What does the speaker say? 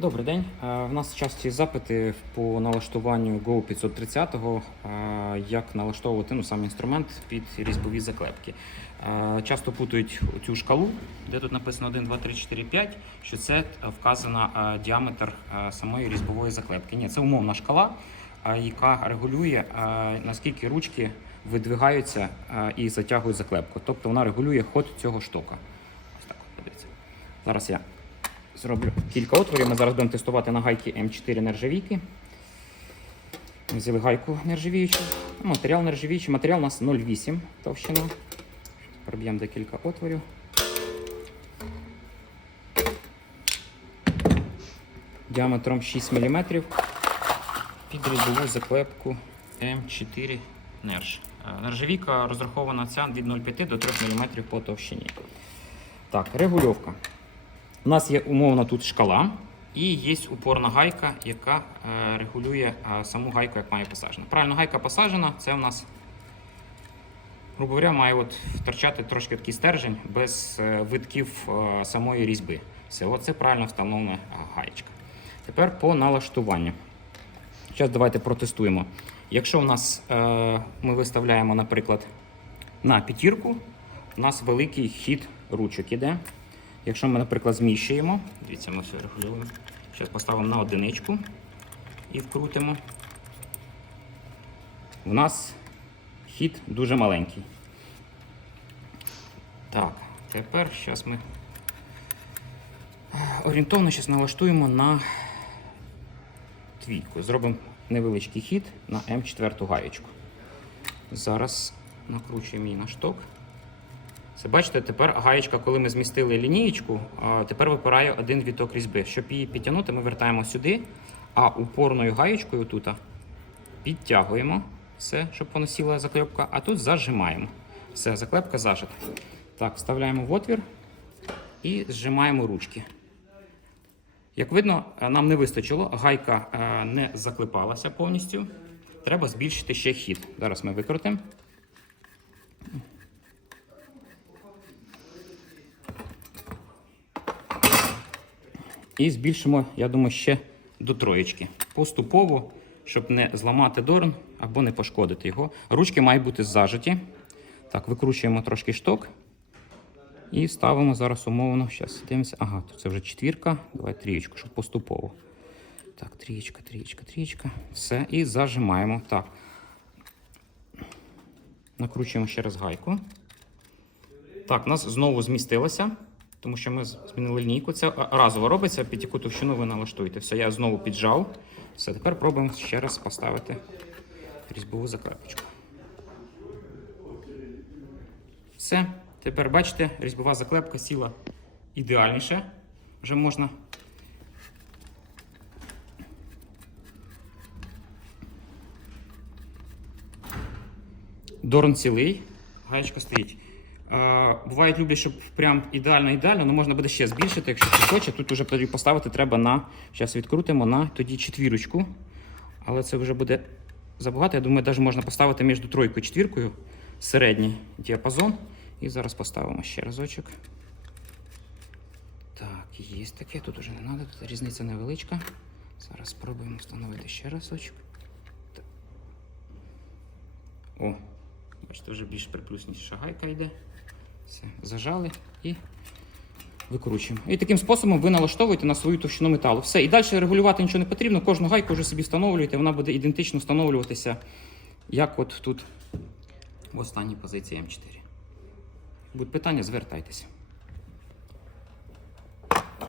Добрий день. Е, В нас часті запити по налаштуванню Go 530, е, як налаштовувати ну, сам інструмент під різьбові заклепки. Е, Часто путають цю шкалу, де тут написано 1, 2, 3, 4, 5, що це вказано е, діаметр е, самої різьбової заклепки. Ні, це умовна шкала, е, яка регулює е, наскільки ручки видвигаються е, і затягують заклепку. Тобто вона регулює ход цього штока. Ось так, от, подивіться. Зараз я зроблю кілька отворів. Ми зараз будемо тестувати на гайки М4 нержавійки. Взяли гайку нержавіючу. Матеріал нержавіючий. Матеріал у нас 0,8 товщина. Проб'ємо декілька отворів. Діаметром 6 мм під різьбову заклепку М4 нерж. Е, Нержавійка розрахована ця від 0,5 до 3 мм по товщині. Так, регульовка. У нас є умовно тут шкала і є упорна гайка, яка е, регулює е, саму гайку, як має посаджена. Правильно, гайка посаджена, це у нас, грубо говоря, має от вторчати трошки такий стержень без е, витків самої різьби. Все, оце правильно встановлена гаєчка. Тепер по налаштуванню. Зараз давайте протестуємо. Якщо у нас е, ми виставляємо, наприклад, на п'ятірку, у нас великий хід ручок іде. Якщо ми, наприклад, зміщуємо, дивіться, ми все регулюємо. Зараз поставимо на одиничку і вкрутимо. У нас хід дуже маленький. Так, тепер зараз ми орієнтовно зараз налаштуємо на твійку. Зробимо невеличкий хід на М4 гаєчку. Зараз накручуємо її на шток. Це бачите, тепер гаєчка, коли ми змістили лінієчку, тепер випирає один віток різьби. Щоб її підтягнути, ми вертаємо сюди, а упорною гаєчкою тут підтягуємо все, щоб воно сіла заклепка, а тут зажимаємо. Все, заклепка зажита. Так, вставляємо в отвір і зжимаємо ручки. Як видно, е, нам не вистачило, гайка е, не заклепалася повністю. Треба збільшити ще хід. Зараз ми викрутимо. І збільшимо, я думаю, ще до троєчки. Поступово, щоб не зламати дорн або не пошкодити його. Ручки мають бути зажаті. Так, викручуємо трошки шток. І ставимо зараз умовно. Зараз дивимося. Ага, тут це вже четвірка. Давай трієчку, щоб поступово. Так, трієчка, трієчка, трієчка. Все. І зажимаємо. Так. Накручуємо ще раз гайку. Так, у нас знову змістилося, тому що ми змінили лінійку. Це разово робиться, під яку товщину ви налаштуєте. Все, я знову піджав. Все, тепер пробуємо ще раз поставити різьбову заклепочку. Все. Тепер бачите, різьбова заклепка сіла ідеальніше. Вже можна. Дорн цілий, гаєчка стоїть. Бувають люблять, щоб прям ідеально ідеально, але можна буде ще збільшити, якщо хтось хоче. Тут вже тоді поставити треба на. Зараз відкрутимо на тоді четвірочку. Але це вже буде забагато. Я думаю, навіть можна поставити між тройкою і четвіркою середній діапазон. І зараз поставимо ще разочок. Так, є таке, тут вже не треба, тут різниця невеличка. Зараз спробуємо встановити ще разочок. О, бачите, вже більш приплюсніша гайка йде. Все, зажали і викручуємо. І таким способом ви налаштовуєте на свою товщину металу. Все, і далі регулювати нічого не потрібно. Кожну гайку вже собі встановлюєте, вона буде ідентично встановлюватися, як от тут в останній позиції М4. Будуть питання, звертайтеся.